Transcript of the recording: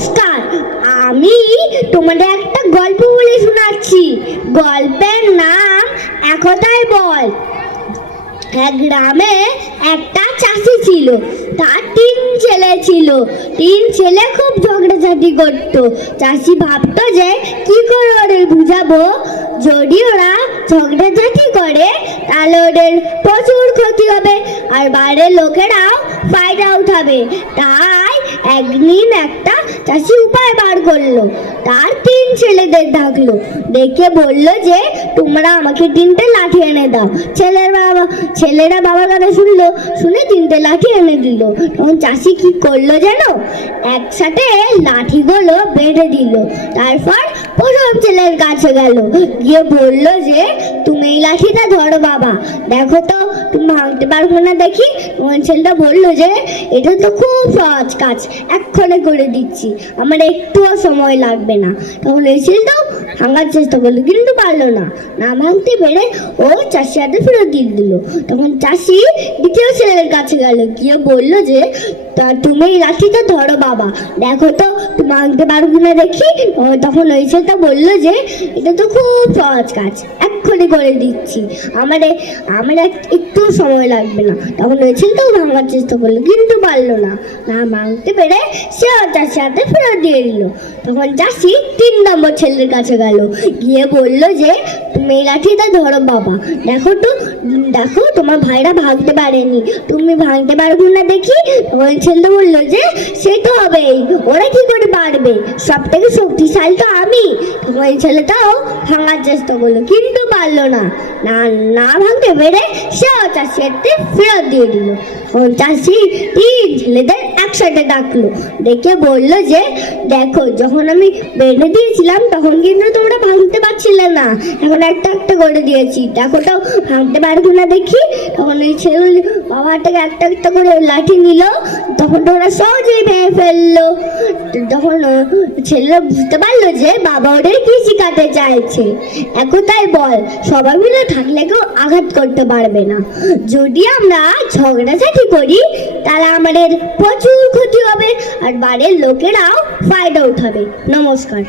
নমস্কার, আমি তোমাদের একটা গল্প বলে শোনাচ্ছি। গল্পের নাম একতাই বল। এক গ্রামে একটা চাষি ছিল, তার 3 ছেলে ছিল। 3 ছেলে খুব ঝগড়াঝাটি করতো। চাষি ভাবতো যে কি করে ওদের বুঝাবো, যদি ওরা ঝগড়াঝাটি করে তাহলে ওদের প্রচুর ক্ষতি হবে আর বাইরের লোকেরাও ফায়দা উঠাবে। তাই একদিন একটা চাষি উপায় বার করলো। তার 3 ছেলেদের ডাকলো, ডেকে বললো যে তোমরা আমাকে 3টে লাঠি এনে দাও। ছেলেরা বাবার কথা শুনলো, শুনে 3টে লাঠি এনে দিল। তখন চাষি কি করলো জানো, একসাথে লাঠিগুলো বেঁধে দিল। তারপর প্রথম ছেলের কাছে গেল, গিয়ে বললো যে তুমি এই লাঠিটা ধরো বাবা, দেখো তো তুমি ভাঙতে পারবো না দেখি। ছেলেটা বললো যে এটা তো খুব সহজ কাজ, এক্ষণে করে দিচ্ছি, আমার একটুও সময় লাগবে না। তখন এই ছেলেটাও ভাঙার চেষ্টা করলো, কিন্তু পারলো না। না ভাঙতে পেরে ও চাষি হাতে ফেরত দিয়ে দিল। তখন চাষি দ্বিতীয় ছেলের কাছে গেল, গিয়ে বললো যে তুমি এই লাঠিটা ধরো বাবা, দেখো তো তুমি ভাঙতে পারবো না দেখি। তখন ওই ছেলেটা বললো যে এটা তো খুব সহজ কাজ, এক্ষুনি করে দিচ্ছি, আমার একটু সময় লাগবে না। তখন ওই ছেলেটাও ভাঙার চেষ্টা করলো, কিন্তু পারলো না। না ভাঙতে পেরে সেও চাষি হাতে ফেরত দিয়ে দিল। তখন চাষি 3 নম্বর ছেলের কাছে গেল, গিয়ে বললো যে তুমি এই লাঠিটা ধরো বাবা, দেখো তোমার ভাইরা ভাঙতে পারেনি, তুমি ভাঙতে পারবো না দেখি। ওই ছেলেটা বললো যে সে তো হবেই, ওরা কি করে পারবে, সব থেকে শক্তিশালী তো আমি। ওই ছেলেটাও ভাঙার চেষ্টা করলো, কিন্তু পারলো না। না ভাঙতে পেরে সেও চাষি হাতে ফেরত দিয়ে দিল। চাষি 3 ছেলেদের একসাথে ডাকলো, ডেকে বললো যে দেখো যখন আমি বেঁধে দিয়েছিলাম তখন কিন্তু তোমরা ভাঙতে পারছিলে না, এখন একটা একটা করে দিয়েছি, দেখো তো ভাঙতে পারবো না দেখি। তখন ওই ছেলে বাবার থেকে একটা একটা করে লাঠি নিল, তখন ওরা সহজেই ভেঙে ফেললো। তখন ছেলেরা বুঝতে পারলো যে বাবা ওদের কি শিখাতে চাইছে। একতাই বল, সবাই মিলে থাকলে কেউ আঘাত করতে পারবে না। যদি আমরা ঝগড়াঝাটি করি তাহলে আমাদের প্রচুর ক্ষতি হবে আর বাড়ির লোকেরাও ফায়দা উঠাবে। নমস্কার।